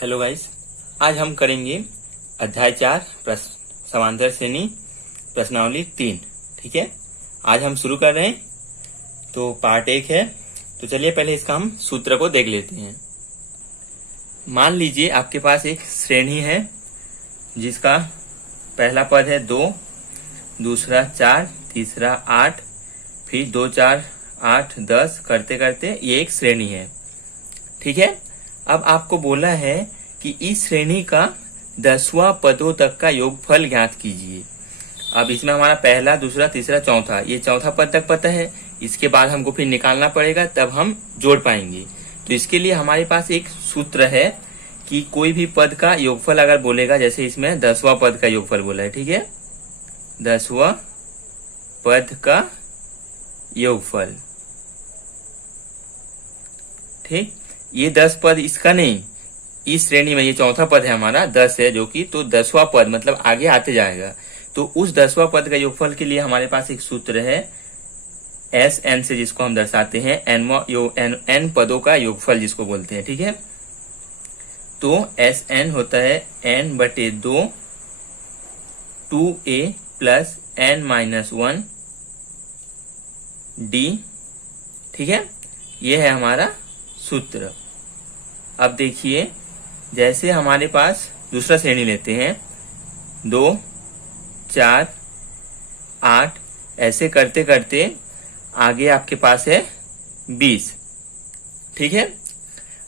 Hello guys, आज हम करेंगे अध्याय 4 प्रश्न समांतर श्रेणी प्रश्नावली 3। ठीक है, आज हम शुरू कर रहे हैं। तो पार्ट 1 है। तो चलिए पहले इसका हम सूत्र को देख लेते हैं। मान लीजिए आपके पास एक श्रेणी है जिसका पहला पद है 2, दूसरा 4, तीसरा 8, फिर 2 4 8 10 करते करते ये एक श्रेणी है। ठीक है, अब आपको बोला है कि इस श्रेणी का 10वां पदों तक का योगफल ज्ञात कीजिए। अब इसमें हमारा पहला, दूसरा, तीसरा, चौथा, ये चौथा पद तक पता है। इसके बाद हमको फिर निकालना पड़ेगा, तब हम जोड़ पाएंगे। तो इसके लिए हमारे पास एक सूत्र है कि कोई भी पद का योगफल अगर बोलेगा, जैसे इसमें 10वां पद का योगफल बोला है। ठीक है, 10वां पद का योगफल। ठीक, ये 10 पद इसका नहीं, इस श्रेणी में ये चौथा पद है हमारा 10 है, जो कि तो 10वां पद मतलब आगे आते जाएगा। तो उस 10वां पद का योगफल के लिए हमारे पास एक सूत्र है एस एन से, जिसको हम दर्शाते हैं एन पदों का योगफल जिसको बोलते हैं। ठीक है, तो एस एन होता है n/2 2a plus n-1 d। ठीक है, ये है हमारा सूत्र। अब देखिए, जैसे हमारे पास दूसरा श्रेणी लेते हैं 2 4 8, ऐसे करते करते आगे आपके पास है 20। ठीक है,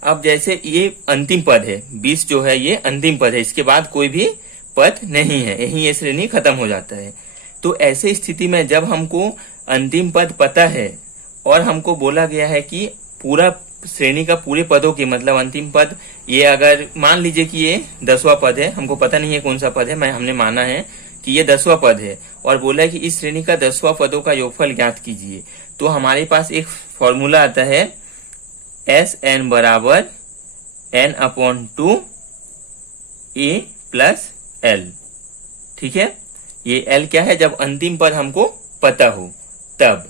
अब जैसे ये अंतिम पद है 20, जो है ये अंतिम पद है, इसके बाद कोई भी पद नहीं है, यही ये श्रेणी खत्म हो जाता है। तो ऐसे स्थिति में जब हमको अंतिम पद पता है और हमको बोला गया है कि पूरा श्रेणी का पूरे पदों की मतलब अंतिम पद, ये अगर मान लीजिए कि ये 10वां पद है, हमको पता नहीं है कौन सा पद है, हमने माना है कि ये 10वां पद है और बोला है कि इस श्रेणी का 10वां पदों का योगफल ज्ञात कीजिए। तो हमारे पास एक फॉर्मूला आता है एस एन बराबर n/2 a प्लस l। ठीक है, ये l क्या है, जब अंतिम पद हमको पता हो तब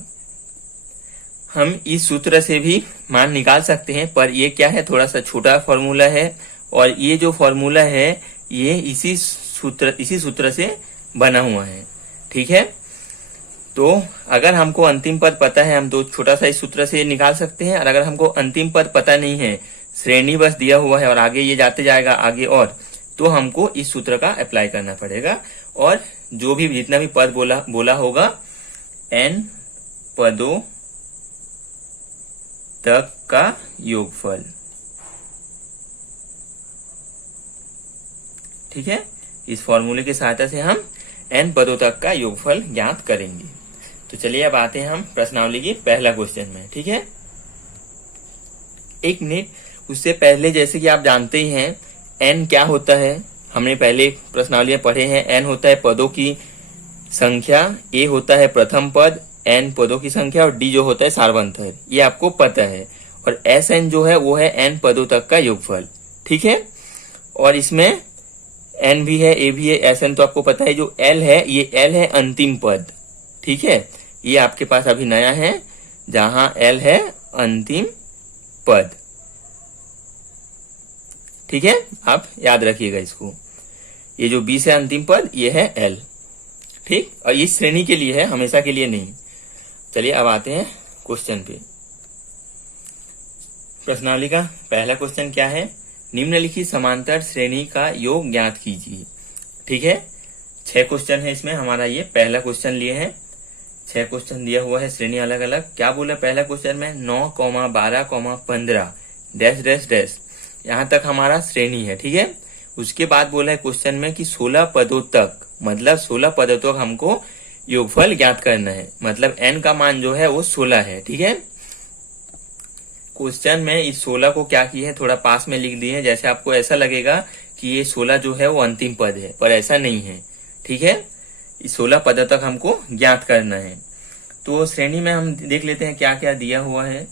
हम इस सूत्र से भी मान निकाल सकते हैं। पर ये क्या है, थोड़ा सा छोटा फॉर्मूला है और ये जो फॉर्मूला है ये इसी सूत्र से बना हुआ है। ठीक है, तो अगर हमको अंतिम पद पता है, हम तो छोटा सा इस सूत्र से निकाल सकते हैं। और अगर हमको अंतिम पद पता नहीं है, श्रेणी बस दिया हुआ है और आगे ये जाते जाएगा आगे, और तो हमको इस सूत्र का अप्लाई करना पड़ेगा। और जो भी जितना भी पद बोला होगा n पदों तक का योगफल। ठीक है, इस फॉर्मूले की सहायता से हम n पदों तक का योगफल ज्ञात करेंगे। तो चलिए अब आते हैं हम प्रश्नावली की पहला क्वेश्चन में। ठीक है, एक मिनट, उससे पहले जैसे कि आप जानते ही हैं n क्या होता है, हमने पहले प्रश्नावली में पढ़े हैं। n होता है पदों की संख्या, a होता है प्रथम पद, n पदों की संख्या, और d जो होता है सार्वंतर, ये आपको पता है। और एस एन जो है वो है n पदों तक का योगफल। ठीक है, और इसमें n भी है, a भी है, एस एन तो आपको पता है। जो l है, ये l है अंतिम पद। ठीक है, ये आपके पास अभी नया है, जहां l है अंतिम पद। ठीक है, आप याद रखिएगा इसको। ये जो 20 है अंतिम पद, ये है l। ठीक, और इस श्रेणी के लिए है, हमेशा के लिए नहीं। चलिए अब आते हैं क्वेश्चन पे। प्रश्नावली का पहला क्वेश्चन क्या है, निम्नलिखित समांतर श्रेणी का योग ज्ञात कीजिए। ठीक है, 6 क्वेश्चन है इसमें, हमारा ये पहला क्वेश्चन लिए हैं। 6 क्वेश्चन दिया हुआ है, श्रेणी अलग अलग। क्या बोला पहला क्वेश्चन में, 9, 12, 15 डैश डैश डैश, यहाँ तक हमारा श्रेणी है। ठीक है, उसके बाद बोला है क्वेश्चन में कि 16 पदों तक, मतलब 16 पदों तक हमको योगफल ज्ञात करना है, मतलब n का मान जो है वो 16 है। ठीक है, क्वेश्चन में इस 16 को क्या किए है, थोड़ा पास में लिख दिए हैं, जैसे आपको ऐसा लगेगा कि ये 16 जो है वो अंतिम पद है, पर ऐसा नहीं है। ठीक है, इस 16 पदों तक हमको ज्ञात करना है। तो श्रेणी में हम देख लेते हैं क्या क्या दिया हुआ है।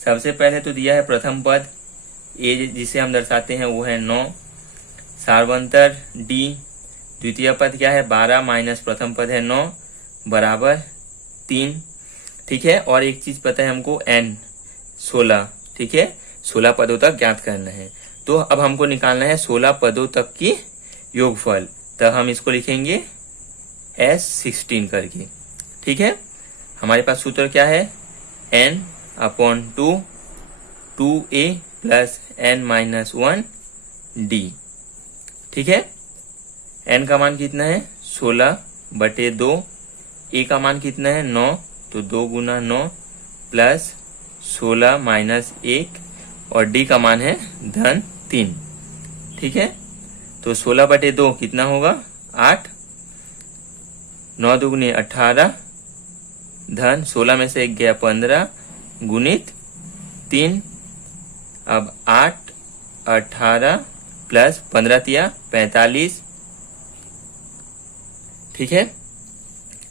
सबसे पहले तो दिया है प्रथम पद a, जिसे हम दर्शाते हैं वो है 9, सार्वंतर d, द्वितीय पद क्या है 12 माइनस प्रथम पद है 9 बराबर 3। ठीक है, और एक चीज पता है हमको n 16। ठीक है, 16 पदों तक ज्ञात करना है। तो अब हमको निकालना है 16 पदों तक की योगफल। तब हम इसको लिखेंगे S16 करके। ठीक है, हमारे पास सूत्र क्या है, n/2 2a plus n-1 d। ठीक है, n का मान कितना है 16/2, a का मान कितना है 9, तो 2 गुना 9 प्लस 16 माइनस 1 और d का मान है -3। ठीक है, तो 16/2 कितना होगा 8, 9 दुगुनी 18, धन 16 में से 1 गया 15 गुणित 3। अब 8 18 प्लस 15 तिया 45। ठीक है,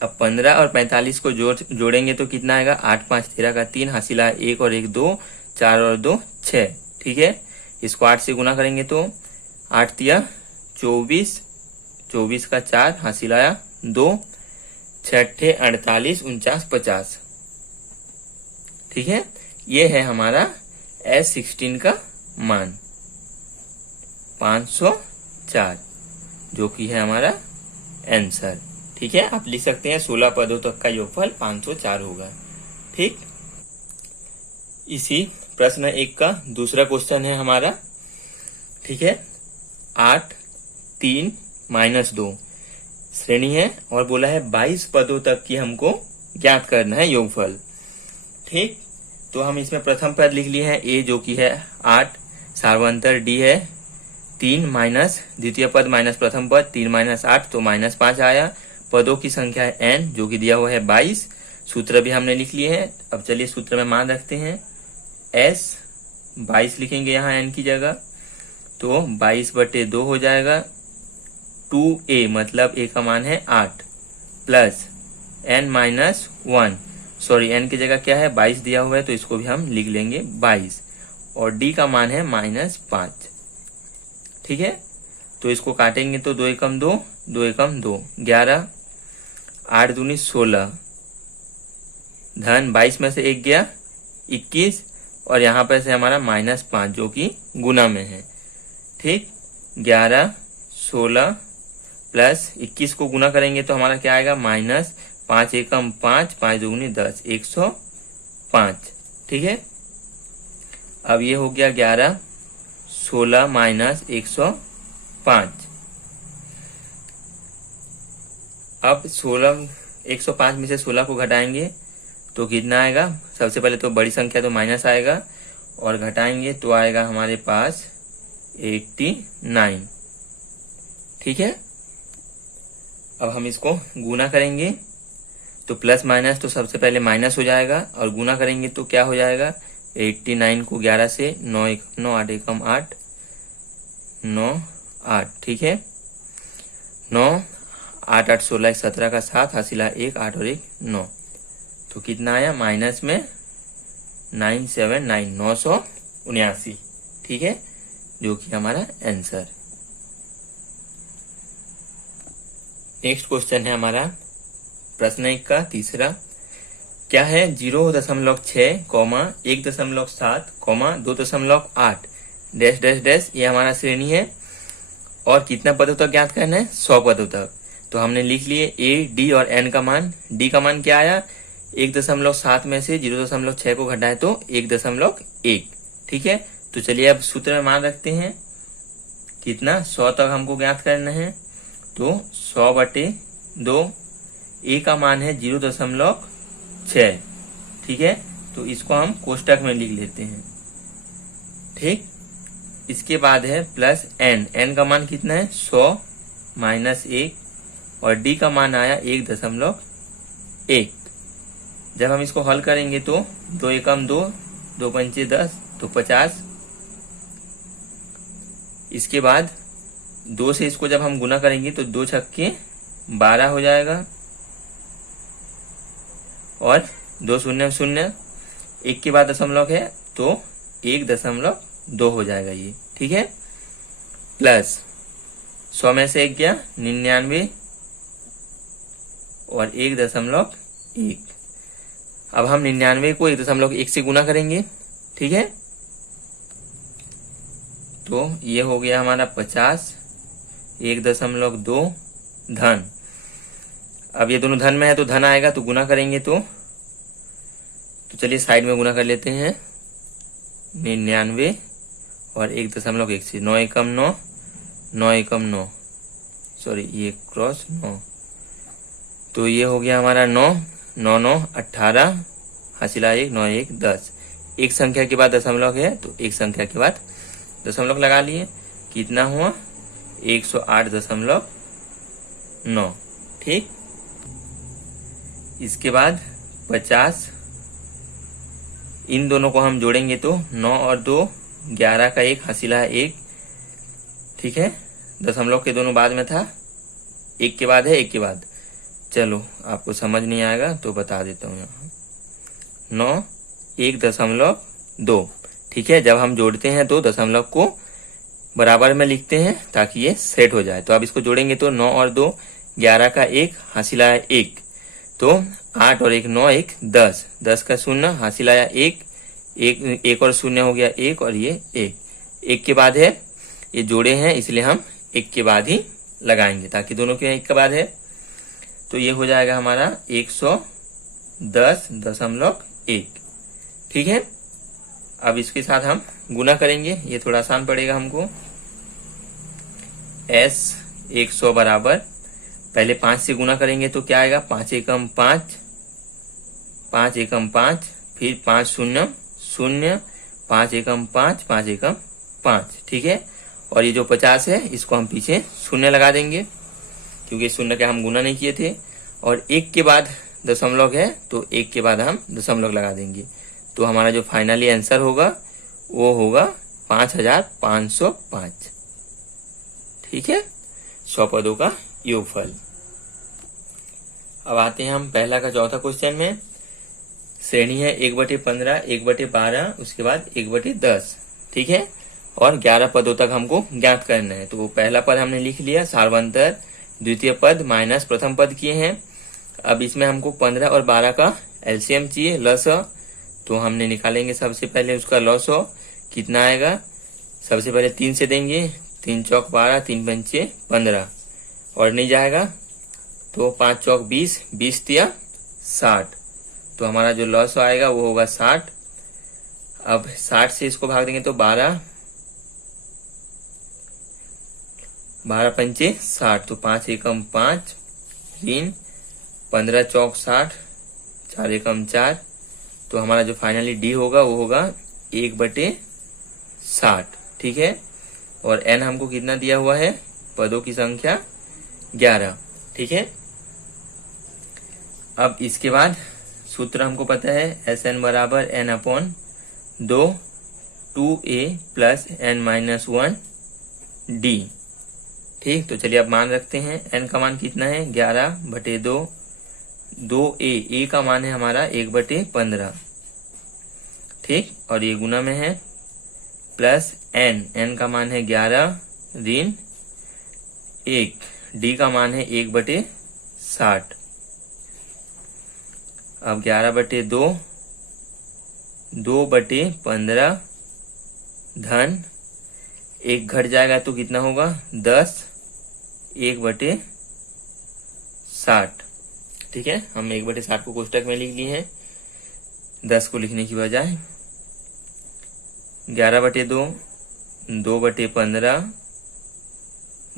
अब 15 और 45 को जोड़ेंगे तो कितना आएगा, 8 5 13 का 3, हासिला 1 और 1 2, 4 और 2 6। ठीक है, इसको 8 से गुना करेंगे तो 8 तिया 24, 24 का 4, हासिल आया 2, 6 48 49 50। ठीक है, ये है हमारा S16 का मान 504, जो कि है हमारा आंसर। ठीक है, आप लिख सकते हैं 16 पदों तक का योगफल 504 होगा। ठीक, इसी प्रश्न 1 का दूसरा क्वेश्चन है हमारा। ठीक है, 8 3 -2 श्रेणी है और बोला है 22 पदों तक की हमको ज्ञात करना है योगफल। ठीक, तो हम इसमें प्रथम पद लिख लिए हैं a, जो कि है 8, सार्वंतर d है 3 माइनस द्वितीय पद माइनस प्रथम पद 3 माइनस 8 तो -5 आया। पदों की संख्या है n, जो कि दिया हुआ है 22। सूत्र भी हमने लिख लिए हैं। अब चलिए सूत्र में मान रखते हैं, s 22 लिखेंगे यहाँ n की जगह, तो 22/2 हो जाएगा। 2a मतलब a का मान है 8 प्लस n-1, सॉरी n की जगह क्या है 22 दिया हुआ है, तो इसको भी हम लिख लेंगे 22 और d का मान है -5। ठीक है, तो इसको काटेंगे तो 2 एकम 2, 2 एकम 2, 11, 8 दूनी 16, धन 22 में से 1 गया 21 और यहाँ पर से हमारा -5 जो कि गुना में है। ठीक, 11 16 प्लस 21 को गुना करेंगे तो हमारा क्या आएगा -5 एकम 5, 5 दूनी 10, 105। ठीक है, अब ये हो गया 11 16 माइनस 105। अब 105 में से 16 को घटाएंगे तो कितना आएगा, सबसे पहले तो बड़ी संख्या तो माइनस आएगा और घटाएंगे तो आएगा हमारे पास 89। ठीक है, अब हम इसको गुना करेंगे तो प्लस माइनस तो सबसे पहले माइनस हो जाएगा और गुना करेंगे तो क्या हो जाएगा, 89 को 11 से 9 9 8 एकम 8 9 8। ठीक है, 9 8 8 16 17 का 7, हासिला 1 8 और 1 9, तो कितना आया माइनस में 979 979। ठीक है, जो कि हमारा आंसर। नेक्स्ट क्वेश्चन है हमारा प्रश्न 1 का तीसरा। क्या है 0.6, 1.7, 2.8 डैश डैश डैश, ये हमारा श्रेणी है और कितना पदों तक ज्ञात करना है 100 पदों तक। तो हमने लिख लिए a, d और n का मान। d का मान क्या आया, 1.7 में से 0.6 को घटाए तो 1.1। ठीक है, तो चलिए अब सूत्र में मान रखते हैं, कितना 100 तक हमको ज्ञात करना है, तो 100/2, a का मान है 0.6। ठीक है, तो इसको हम कोष्टक में लिख लेते हैं। ठीक, इसके बाद है प्लस n, n का मान कितना है 100 माइनस 1 और d का मान आया 1.1। जब हम इसको हल करेंगे तो 2 एकम 2, 2 पंचे 10 तो 50। इसके बाद 2 से इसको जब हम गुना करेंगे तो 2 छक्के 12 हो जाएगा और 2 शून्य शून्य, 1 के बाद दशमलव है तो 1.2 हो जाएगा ये। ठीक है, प्लस 100 में से 1 गया 99 और 1.1। अब हम 99 को 1.1 से गुना करेंगे। ठीक है, तो ये हो गया हमारा 50, 1.2 धन। अब ये दोनों धन में है तो धन आएगा, तो गुना करेंगे तो चलिए साइड में गुना कर लेते हैं। 99 और 1.1 9 एकम 9, 9 एकम 9, सॉरी ये क्रॉस 9, तो ये हो गया हमारा 9, 9 9 18, हासिला 1, 9 1 10। एक संख्या के बाद दशमलव है तो एक संख्या के बाद दशमलव लगा लिए। कितना हुआ? 108.9। ठीक, इसके बाद 50, इन दोनों को हम जोड़ेंगे तो 9 और 2 11 का 1, हासिला 1। ठीक है, दशमलव के दोनों बाद में था, एक के बाद है, एक के बाद। चलो आपको समझ नहीं आएगा तो बता देता हूँ यहाँ। 9 1.2। ठीक है, जब हम जोड़ते हैं तो दशमलव को बराबर में लिखते हैं ताकि ये सेट हो जाए। तो अब इसको जोड़ेंगे तो 9 और 2 11 का 1, हासिला 1, तो 8 और 1 9 1 10, 10 का 0, हासिला 1, 1 और 0 हो गया 1, और ये 1 के बाद है, ये जोड़े हैं इसलिए हम 1 के बाद ही लगाएंगे ताकि दोनों के 1 के बाद है। तो ये हो जाएगा हमारा 110.1। ठीक है, अब इसके साथ हम गुना करेंगे, ये थोड़ा आसान पड़ेगा हमको। S 100 बराबर, पहले 5 से गुना करेंगे तो क्या आएगा? 5 एकम 5, 5 एकम 5, फिर 5 0 0, 5 एकम 5, 5 एकम 5। ठीक है, और ये जो 50 है इसको हम पीछे 0 लगा देंगे क्योंकि 0 के हम गुना नहीं किए थे। और 1 के बाद दशमलव है तो 1 के बाद हम दशमलव लगा देंगे। तो हमारा जो फाइनली आंसर होगा वो होगा 5505। ठीक है, 100 पदों का योगफल। अब आते हैं हम पहला का चौथा क्वेश्चन में। श्रेणी है 1/15, 1/12, उसके बाद 1/10। ठीक है, और 11 पदों तक हमको ज्ञात करना है। तो पहला पद हमने लिख लिया, सार्वंतर, द्वितीय पद माइनस प्रथम पद किए हैं। अब इसमें हमको 15 और 12 का एलसीएम चाहिए, लसअ। तो हमने निकालेंगे सबसे पहले उसका लसअ, कितना आएगा? सबसे पहले 3 से देंगे, 3 चौक 12, 3 पंचे 15, और नहीं जाएगा तो 5 चौक 20, 20 तिया 60। तो हमारा जो लसअ आएगा वो होगा 60। अब 60 से इसको भाग देंगे तो 12, 12 पंचे 60, तो 5 एकम 5, ऋण 15 चौक 60, 4 एकम 4। तो हमारा जो फाइनली डी होगा वो होगा 1/60। ठीक है, और एन हमको कितना दिया हुआ है? पदों की संख्या 11। ठीक है, अब इसके बाद सूत्र हमको पता है, SN बराबर n/2, 2a प्लस n-1d। ठीक, तो चलिए अब मान रखते हैं। n का मान कितना है? 11/2, 2a का मान है हमारा 1/15। ठीक, और ये गुना में है, प्लस n का मान है 11, ऋण 1, d का मान है 1/60। अब 11/2, 2/15 धन 1 घट जाएगा तो कितना होगा? 10, 1/60। ठीक है, हम 1/60 को कोष्टक में लिख लिए हैं 10 को लिखने की बजाय। 11/2, 2/15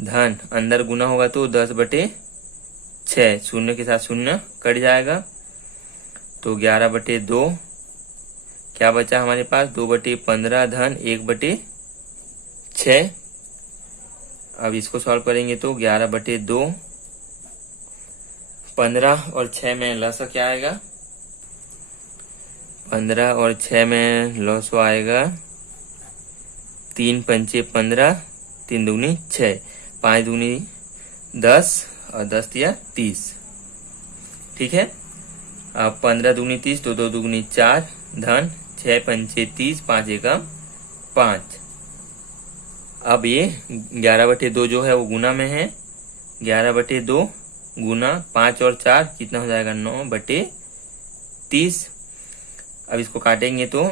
धन अंदर गुना होगा तो 10/6, 0 के साथ 0 कट जाएगा। तो 11/2 क्या बचा हमारे पास? 2/15 धन 1/6। अब इसको सॉल्व करेंगे तो 11/2, 15 और 6 में लसअ क्या आएगा? 15 और 6 में लसअ आएगा 3 पंचे 15, 3 दूनी 6, 5 दूनी 10, और 10 तिया 30। ठीक है, अब 15 दूनी 30, तो 2 दूनी 4 धन 6 पंचे 30, 5 एकम 5। अब ये 11/2 जो है वो गुना में है। 11/2 गुना 5 और 4 कितना हो जाएगा? 9/30। अब इसको काटेंगे तो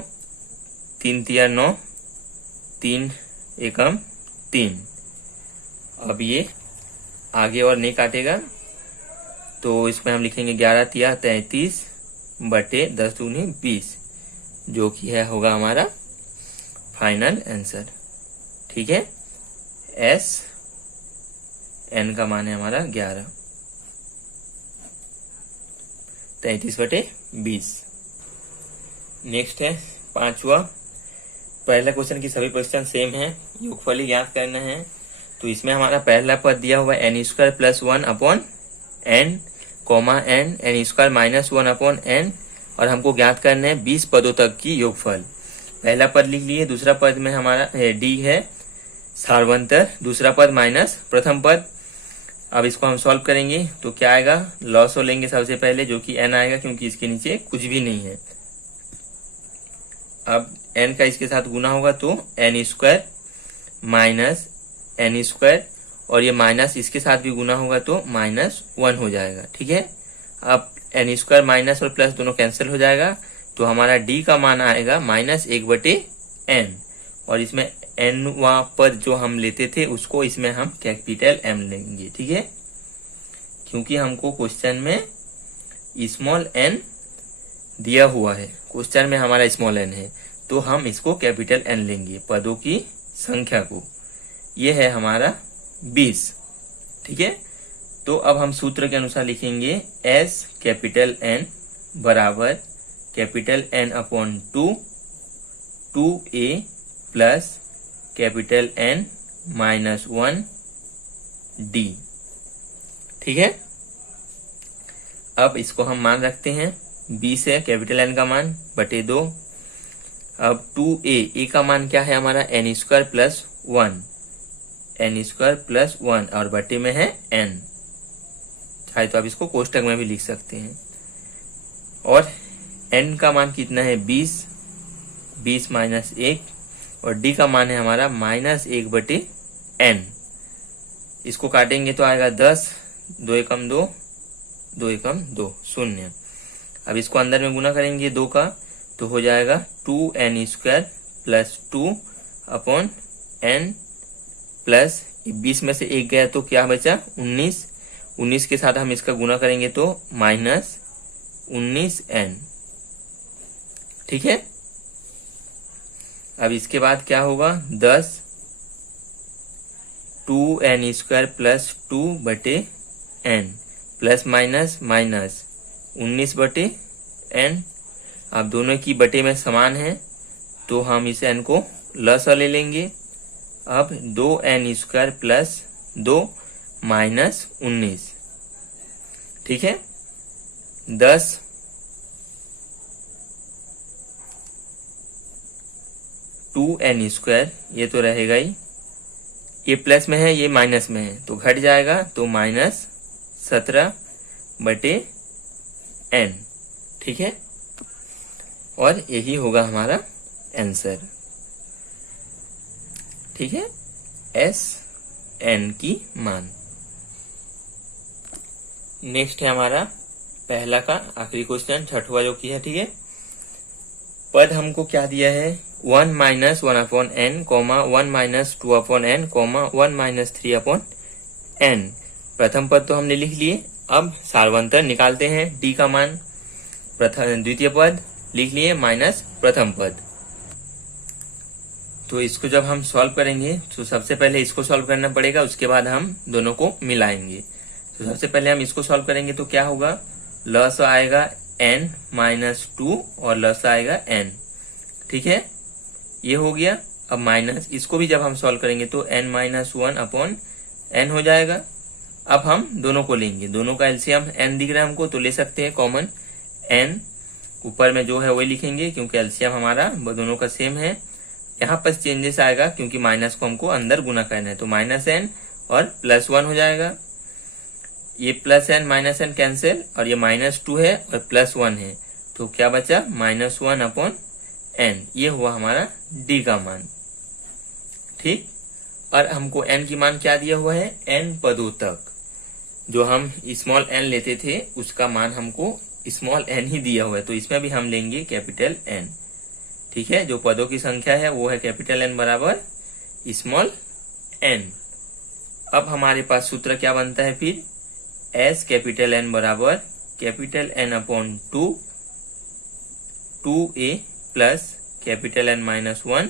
3 तिया 9, 3 एकम 3। अब ये आगे और नहीं काटेगा, तो इसमें हम लिखेंगे 11 तिया 33 बटे 10 दूनी 20, जो कि है होगा हमारा फाइनल आंसर। ठीक है, एस एन का मान है हमारा 11, 33 बटे 20। नेक्स्ट है 5वां। पहला क्वेश्चन की सभी क्वेश्चन सेम है, योगफल ही ज्ञात करना है। तो इसमें हमारा पहला पद दिया हुआ है n square plus 1 upon n comma n square minus 1 upon n, और हमको ज्ञात करना है 20 पदों तक की योगफल। पहला पद लिख लिए, दूसरा पद में हमारा डी है सार्वंतर, दूसरा पद माइनस प्रथम पद। अब इसको हम सॉल्व करेंगे तो क्या आएगा, लॉस लेंगे सबसे पहले, जो कि n आएगा क्योंकि इसके नीचे कुछ भी नहीं है। अब n का इसके साथ गुना होगा तो n square minus n square, और ये माइनस इसके साथ भी गुना होगा तो -1 हो जाएगा। ठीक है, अब n स्क्वायर माइनस और प्लस दोनों कैंसिल हो जाएगा, तो हमारा d का मान आएगा -1/n, और इसमें n वां पद जो हम लेते थे उसको इसमें हम कैपिटल M लेंगे। ठीक है, क्योंकि हमको क्वेश्चन में स्मॉल n दिया हुआ है, क्वेश्चन में हमारा स्मॉल n है, तो हम इसको कैपिटल N लेंगे पदों की संख्या को। ये है हमारा 20। ठीक है, तो अब हम सूत्र के अनुसार लिखेंगे S कैपिटल N बराबर capital N upon 2a plus capital N minus 1d। ठीक है, अब इसको हम मान रखते हैं 20 है कैपिटल N का मान बटे 2। अब 2a का मान क्या है हमारा n square plus 1, n square plus 1, और बटे में है n, चाहे तो आप इसको कोष्टक में भी लिख सकते हैं। और n का मान कितना है 20 माइनस 1, और d का मान है हमारा -1/n। इसको काटेंगे तो आएगा 10, 2 एकम 2, 2 एकम 2 0। अब इसको अंदर में गुना करेंगे 2 का, तो हो जाएगा 2n square plus 2 upon n plus 20 में से 1 गया तो क्या बचा 19 के साथ हम इसका गुना करेंगे तो -19n। ठीक है, अब इसके बाद क्या होगा 10 2n square plus 2/n plus minus minus 19/n। अब दोनों की बटे में समान है तो हम इस n को लस ले लेंगे। अब 2n स्क्वायर प्लस 2 माइनस 19। ठीक है, 10 2n स्क्वायर, ये तो रहेगा ही, ये प्लस में है ये माइनस में है तो घट जाएगा, तो -17/n। ठीक है, और यही होगा हमारा आंसर। ठीक है, एस एन की मान। नेक्स्ट है हमारा पहला का आखिरी क्वेश्चन, छठवां जो की है। ठीक है, पद हमको क्या दिया है 1 minus 1/n, 1 minus 2/n, 1 minus 3/n। प्रथम पद तो हमने लिख लिए, अब सार्वंतर निकालते हैं। d का मान द्वितीय पद लिख लिए माइनस प्रथम पद। तो इसको जब हम सॉल्व करेंगे तो सबसे पहले इसको सॉल्व करना पड़ेगा, उसके बाद हम दोनों को मिलाएंगे। तो सबसे पहले हम इसको सॉल्व करेंगे तो क्या होगा, लस आएगा n माइनस 2 और लस आएगा n। ठीक है, ये हो गया। अब माइनस इसको भी जब हम सॉल्व करेंगे तो n माइनस 1/n हो जाएगा। अब हम दोनों को लेंगे, दोनों का एलसीएम n दिख रहा है हमको, तो ले सकते हैं कॉमन n, ऊपर में जो है वही लिखेंगे क्योंकि एलसीएम हमारा दोनों का सेम है। यहाँ पर चेंजेस आएगा क्योंकि माइनस को हमको अंदर गुना करना है, तो -n और +1 हो जाएगा। ये +n -n कैंसिल, और ये -2 है और +1 है, तो क्या बचा -1/n। ये हुआ हमारा d का मान। ठीक, और हमको n की मान क्या दिया हुआ है, n पदों तक जो हम स्मॉल n लेते थे उसका मान हमको स्मॉल n ही दिया हुआ है, तो इसमें भी हम लेंगे कैपिटल N। ठीक है, जो पदों की संख्या है वो है कैपिटल N बराबर स्मॉल एन। अब हमारे पास सूत्र क्या बनता है फिर, एस कैपिटल एन बराबर capital N upon 2a plus capital N minus 1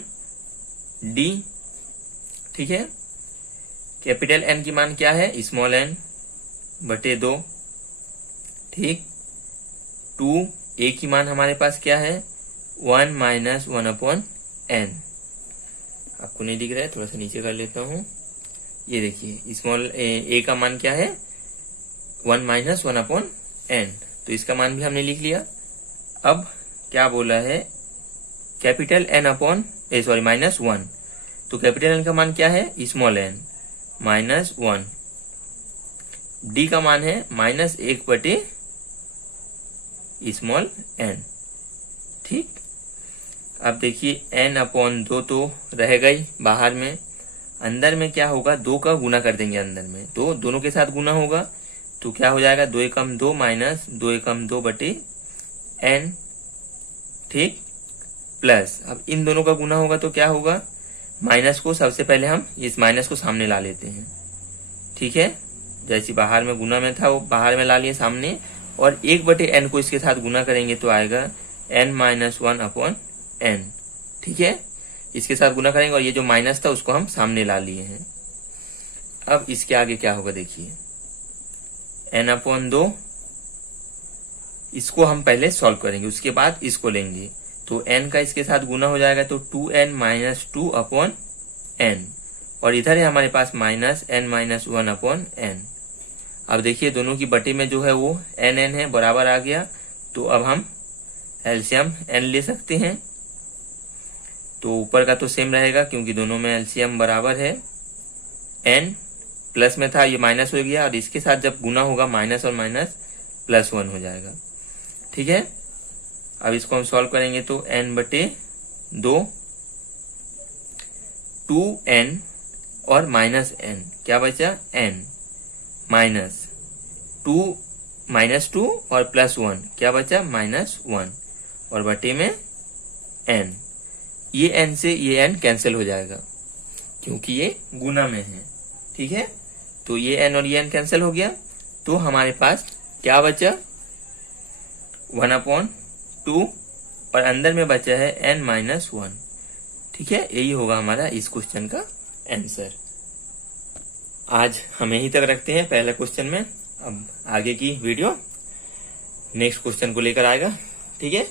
D. ठीक है, कैपिटल एन की मान क्या है, स्मॉल एन बटे 2। ठीक, 2a की मान हमारे पास क्या है, 1 माइनस 1 अपॉन एन। आपको नहीं दिख रहा है, थोड़ा सा नीचे कर लेता हूं। ये देखिए स्मॉल ए का मान क्या है, 1 माइनस 1 अपॉन एन। तो इसका मान भी हमने लिख लिया। अब क्या बोला है, कैपिटल एन अपॉन माइनस 1। तो कैपिटल एन का मान क्या है, स्मॉल एन माइनस 1। डी का मान है माइनस 1 बटे स्मॉल एन। ठीक, अब देखिए एन अपॉन 2 तो रहेगा ही बाहर में, अंदर में क्या होगा, 2 का गुना कर देंगे अंदर में, तो दोनों के साथ गुना होगा तो क्या हो जाएगा, 2 एकम 2 माइनस 2 एकम 2 बटे एन। ठीक, प्लस अब इन दोनों का गुना होगा तो क्या होगा, माइनस को सबसे पहले हम इस माइनस को सामने ला लेते हैं। ठीक है, जैसे बाहर में गुना में था वो बाहर में ला लिए सामने, और 1 बटे एन को इसके साथ गुना करेंगे तो आएगा एन माइनस 1 अपॉन एन। ठीक है, इसके साथ गुना करेंगे और ये जो माइनस था उसको हम सामने ला लिए हैं। अब इसके आगे क्या होगा देखिए, एन अपॉन 2, इसको हम पहले सॉल्व करेंगे, उसके बाद इसको लेंगे, तो एन का इसके साथ गुना हो जाएगा तो 2n माइनस 2 अपॉन एन, और इधर है हमारे पास minus n minus 1 upon n. अब देखिए दोनों की बटे में जो है वो एन एन है, बराबर आ गया, तो अब हम एलसीएम एन ले सकते हैं। तो ऊपर का तो सेम रहेगा क्योंकि दोनों में एलसीएम बराबर है, एन प्लस में था ये माइनस हो गया, और इसके साथ जब गुना होगा माइनस और माइनस प्लस 1 हो जाएगा। ठीक है, अब इसको हम सॉल्व करेंगे तो एन बटे 2, 2n और माइनस एन, क्या बचा एन, माइनस 2 और प्लस 1 क्या बचा माइनस 1, और बटे में एन। ये एन से ये एन कैंसिल हो जाएगा क्योंकि ये गुना में है। ठीक है, तो ये एन और ये एन कैंसिल हो गया, तो हमारे पास क्या बचा 1 अपॉन 2, और अंदर में बचा है एन माइनस 1। ठीक है, यही होगा हमारा इस क्वेश्चन का आंसर। आज हम यहीं तक रखते हैं पहले क्वेश्चन में, अब आगे की वीडियो नेक्स्ट क्वेश्चन को लेकर आएगा। ठीक है।